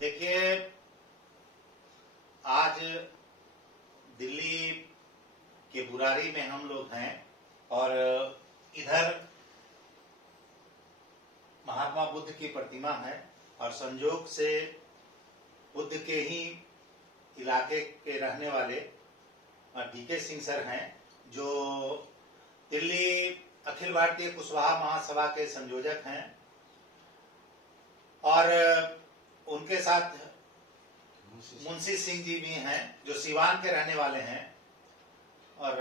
देखिए, आज दिल्ली के बुरारी में हम लोग हैं और इधर महात्मा बुद्ध की प्रतिमा है और संयोग से बुद्ध के ही इलाके के रहने वाले डीके सिंह सर हैं, जो दिल्ली अखिल भारतीय कुशवाहा महासभा के संयोजक हैं और उनके साथ मुंशी सिंह जी भी हैं जो सिवान के रहने वाले हैं। और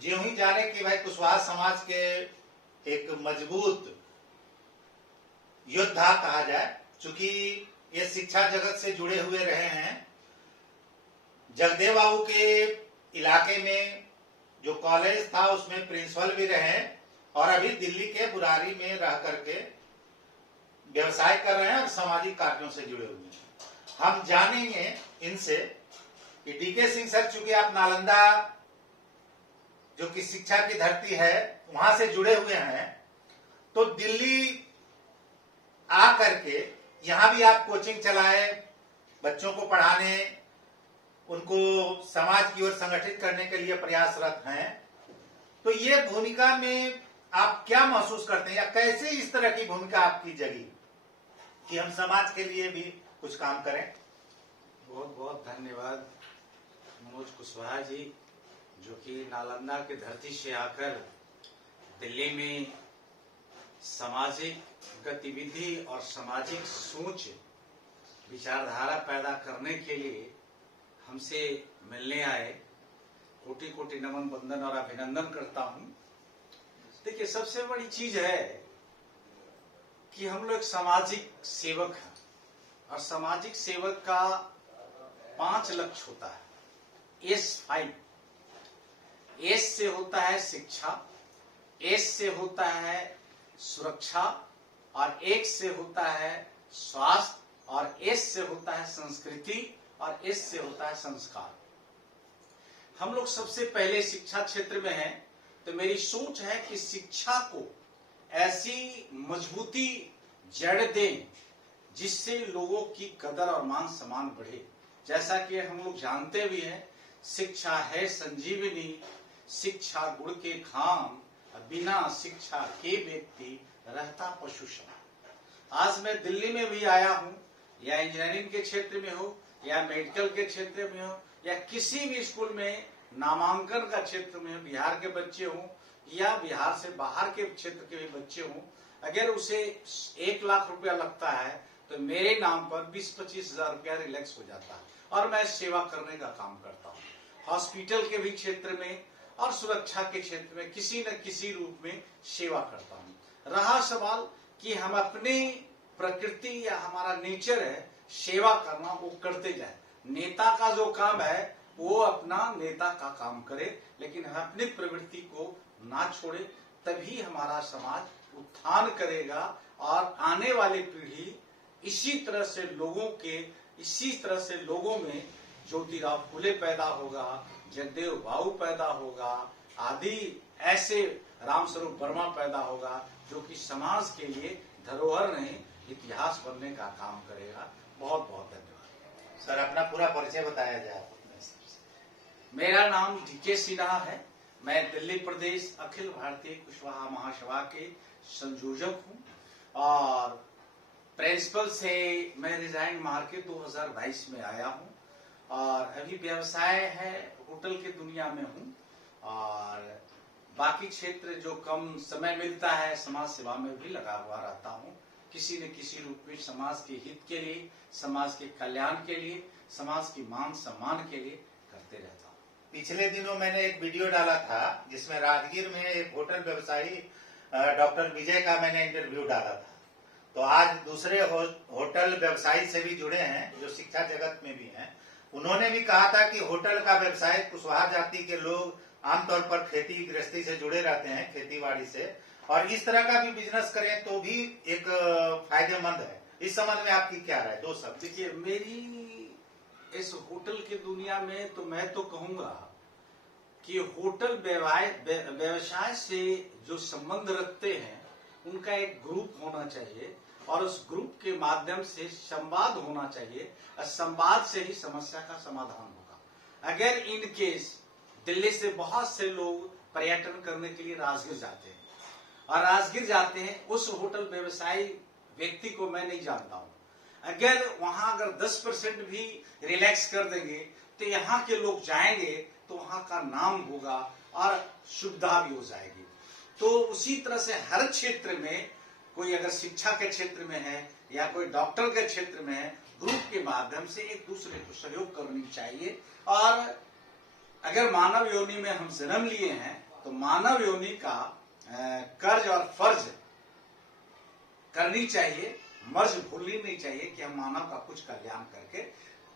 ज्यों ही जाने कि भाई कुशवाहा समाज के एक मजबूत योद्धा कहा जाए, चूंकि ये शिक्षा जगत से जुड़े हुए रहे हैं। जगदेव बाबू के इलाके में जो कॉलेज था उसमें प्रिंसिपल भी रहे और अभी दिल्ली के बुरारी में रह करके व्यवसाय कर रहे हैं और सामाजिक कार्यों से जुड़े हुए हैं। हम जानेंगे इनसे कि डीके सिंह सर, चूंकि आप नालंदा जो कि शिक्षा की धरती है वहां से जुड़े हुए हैं, तो दिल्ली आ करके यहां भी आप कोचिंग चलाए, बच्चों को पढ़ाने, उनको समाज की ओर संगठित करने के लिए प्रयासरत हैं। तो ये भूमिका में आप क्या महसूस करते हैं या कैसे इस तरह की भूमिका आपकी जगी कि हम समाज के लिए भी कुछ काम करें? बहुत बहुत धन्यवाद मनोज कुशवाहा जी, जो कि नालंदा की धरती से आकर दिल्ली में सामाजिक गतिविधि और सामाजिक सोच विचारधारा पैदा करने के लिए हमसे मिलने आए। कोटि कोटि नमन, वंदन और अभिनंदन करता हूं। देखिए, सबसे बड़ी चीज है कि हम लोग सामाजिक सेवक हैं और सामाजिक सेवक का 5 लक्ष्य होता है। S5। S से होता है शिक्षा, S से होता है सुरक्षा, और X से होता है स्वास्थ्य, और S से होता है संस्कृति, और S से होता है संस्कार। हम लोग सबसे पहले शिक्षा क्षेत्र में हैं, तो मेरी सोच है कि शिक्षा को ऐसी मजबूती जड़ दें जिससे लोगों की कदर और मान सम्मान बढ़े। जैसा कि हम लोग जानते भी हैं, शिक्षा है संजीवनी, शिक्षा गुण के खाम, बिना शिक्षा के व्यक्ति रहता पशु सम। आज मैं दिल्ली में भी आया हूं, या इंजीनियरिंग के क्षेत्र में हो, या मेडिकल के क्षेत्र में हो, या किसी भी स्कूल में नामांकन का क्षेत्र में, बिहार के बच्चे हों या बिहार से बाहर के क्षेत्र के भी बच्चे हों, अगर उसे 1 लाख रुपया लगता है तो मेरे नाम पर 20-25 हजार रुपया रिलैक्स हो जाता है और मैं सेवा करने का काम करता हूँ। हॉस्पिटल के भी क्षेत्र में और सुरक्षा के क्षेत्र में किसी न किसी रूप में सेवा करता हूँ। रहा सवाल कि हम अपनी प्रकृति या हमारा नेचर है सेवा करना, वो करते जाए। नेता का जो काम है वो अपना नेता का काम करे, लेकिन हम अपनी प्रवृत्ति को ना छोड़े, तभी हमारा समाज उत्थान करेगा और आने वाली पीढ़ी इसी तरह से लोगों में ज्योतिराव फुले पैदा होगा, जगदेव बाबू पैदा होगा, आदि ऐसे रामस्वरूप वर्मा पैदा होगा, जो कि समाज के लिए धरोहर नहीं इतिहास बनने का काम करेगा। बहुत बहुत धन्यवाद सर। अपना पूरा परिचय बताया जाए। मेरा नाम डीके सिन्हा है। मैं दिल्ली प्रदेश अखिल भारतीय कुशवाहा महासभा के संयोजक हूं और प्रिंसिपल से मैं रिजाइन मार के 2022 में आया हूं और अभी व्यवसाय है, होटल की दुनिया में हूं और बाकी क्षेत्र जो कम समय मिलता है समाज सेवा में भी लगा हुआ रहता हूं। किसी न किसी रूप में समाज के हित के लिए, समाज के कल्याण के लिए, समाज की मान सम्मान के लिए करते रहता हूं। पिछले दिनों मैंने एक वीडियो डाला था जिसमें राजगीर में एक होटल व्यवसायी डॉक्टर विजय का मैंने इंटरव्यू डाला था। तो आज दूसरे होटल व्यवसायी से भी जुड़े हैं जो शिक्षा जगत में भी हैं। उन्होंने भी कहा था कि होटल का व्यवसाय, कुशवाहा जाति के लोग आमतौर पर खेती गृहस्थी से जुड़े रहते हैं, खेतीबाड़ी से, और इस तरह का भी बिजनेस करें तो भी एक फायदेमंद है। इस संबंध में आपकी क्या राय? 2 शब्द। देखिए, मेरी इस होटल की दुनिया में तो मैं तो कहूंगा कि होटल व्यवसाय से जो संबंध रखते हैं उनका एक ग्रुप होना चाहिए और उस ग्रुप के माध्यम से संवाद होना चाहिए और संवाद से ही समस्या का समाधान होगा। अगर इन केस दिल्ली से बहुत से लोग पर्यटन करने के लिए राजगीर जाते हैं और राजगीर जाते हैं, उस होटल व्यवसायी व्यक्ति को मैं नहीं जानता हूं, अगर वहां अगर 10% भी रिलैक्स कर देंगे तो यहाँ के लोग जाएंगे तो वहां का नाम होगा और सुविधा भी हो जाएगी। तो उसी तरह से हर क्षेत्र में, कोई अगर शिक्षा के क्षेत्र में है या कोई डॉक्टर के क्षेत्र में है, ग्रुप के माध्यम से एक दूसरे को सहयोग करनी चाहिए। और अगर मानव योनि में हम जन्म लिए हैं तो मानव योनि का कर्ज और फर्ज करनी चाहिए, मर्ज भूलनी नहीं चाहिए कि हम मानव का कुछ कल्याण करके,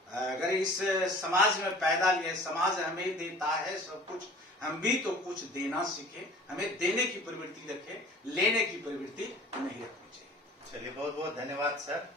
अगर इस समाज में पैदा लिए, समाज हमें देता है सब कुछ, हम भी तो कुछ देना सीखे, हमें देने की प्रवृत्ति रखें, लेने की प्रवृत्ति नहीं रखनी चाहिए। चलिए, बहुत बहुत धन्यवाद सर।